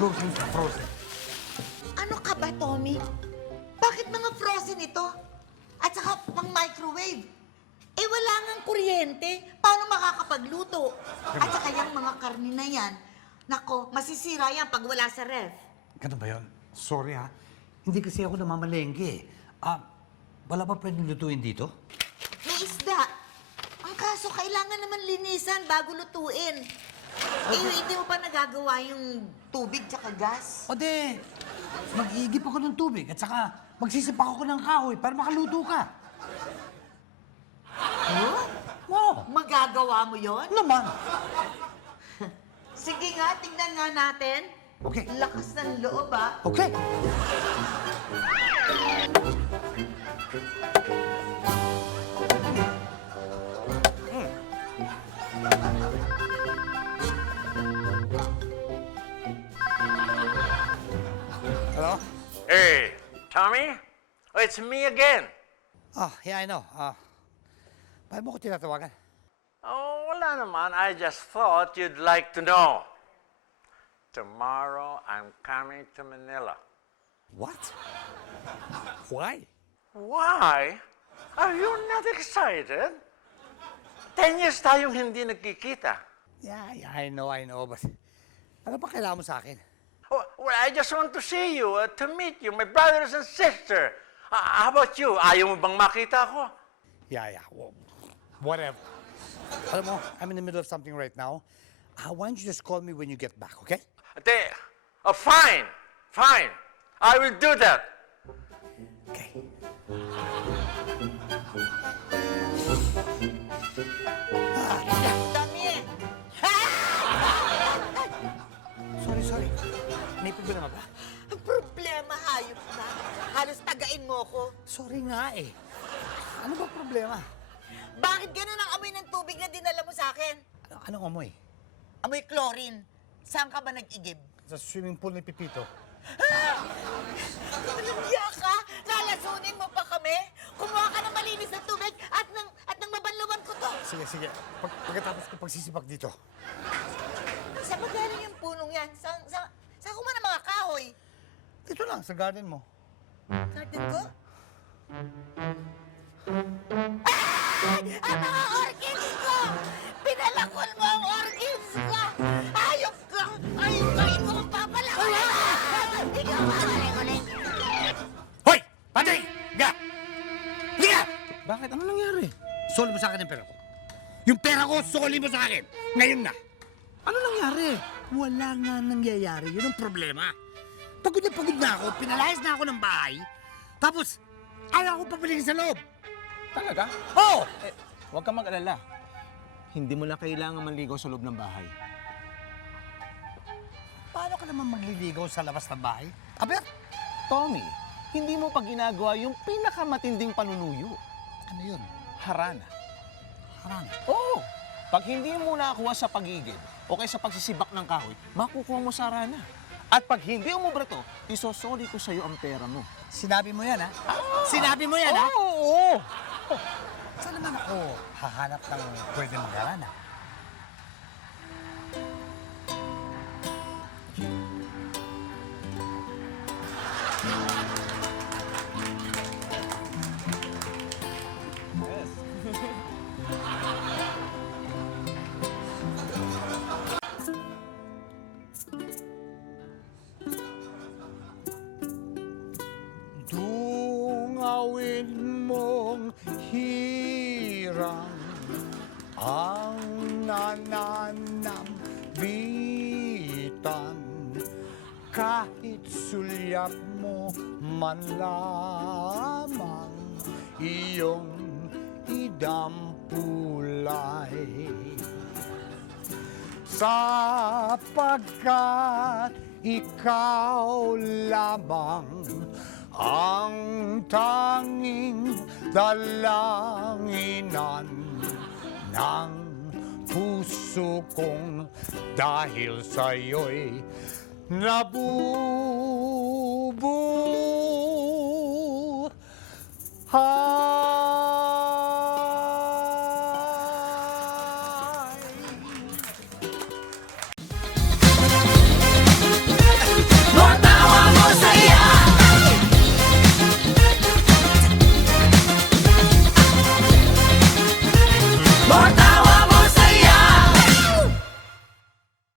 Frozen sa frozen. Ano ka ba, Tommy? Bakit mga frozen ito? At saka pang microwave. Eh, wala ngang kuryente. Paano makakapagluto? At saka yung mga karne na yan, nako, masisira yan pag wala sa ref. Ganun ba yun? Sorry ha. Hindi kasi ako namamalengke. Wala pa pwedeng lutuin dito? May isda. Ang kaso, kailangan naman linisan bago lutuin. Eh, hindi mo pa nagagawa yung tubig tsaka gas? O de, mag-iigip ako ng tubig at saka magsisipak ako ng kahoy para makaluto ka. Huh? Oo. Magagawa mo yon? Naman. Sige nga, tingnan nga natin. Okay. Lakas ng loob, ah. Okay. Hello? Hey, Tommy? Oh, it's me again. Yeah, I know. Bakit mo ko tinatawagan? Oh, wala naman. I just thought you'd like to know. Tomorrow, I'm coming to Manila. What? Why? Why? Are you not excited? 10 years tayong hindi nagkikita. Yeah, I know, but ano pa kailangan mo sa akin? Oh, well, I just want to see you, to meet you, my brothers and sister. How about you? Ayaw mo bang makita ako? Yeah, well, whatever. Alam mo, I'm in the middle of something right now. Why don't you just call me when you get back, okay? Fine, fine. I will do that. Okay. Tommy! Sorry. May problema ba? Ang problema, hayop na. Halos tagain mo ko. Sorry nga eh. Ano ba problema? Bakit ganun ang amoy ng tubig na dinala mo sa akin? Anong amoy? Amoy chlorine. Saan ka ba nag-igib? Sa swimming pool ni Pipito. Nandiya ka? Lalasunin mo pa kami? Kumuha ka ng malinis na tubig at ng mabanlawan ko to. Sige. Pagkatapos ko pagsisibak dito. Saan ba galing yung punong yan? Saan ko man ang mga kahoy? Dito lang, sa garden mo. Garden ko? Ay! Ang mga orchids ko! Pinalakol mo ang orchids ko! Ayop ka! Ayop mo kung papalakol! Ikaw magaling-galing! Hoy! Patrick! Higa! Bakit? Ano nangyari? Soli mo sa akin yung pera ko. Yung pera ko, soli mo sa akin. Ngayon na. Ano nangyari? Wala nga nangyayari. Yun ang problema. Pagod na ako. Pinalayas na ako ng bahay. Tapos, ayaw ko papalikin sa loob. Talaga? Oo! Huwag kang mag-alala. Hindi mo na kailangan manligaw sa loob ng bahay. Paano ka naman magliligaw sa labas ng bahay? Aber, Tommy, hindi mo pa ginagawa yung pinakamatinding panunuyo. ano yun? Harana. Harang. Oo! Pag hindi mo nakuha sa pagigid o kaya sa pagsisibak ng kahoy, makukuha mo sa harana. At pag hindi umubra to, isosoli ko sa'yo ang pera mo. Sinabi mo yan, ha? Sinabi mo yan, ha? Oo! Saan naman ako hahanap ng pwede mag-harana? Dungawin mong hirang ang nananambitan kahit sulyap mo man lamang iyong idampulay sapagkat ikaw lamang ang tanging dalanginan ng puso kong dahil sa'yo'y nabubuhay.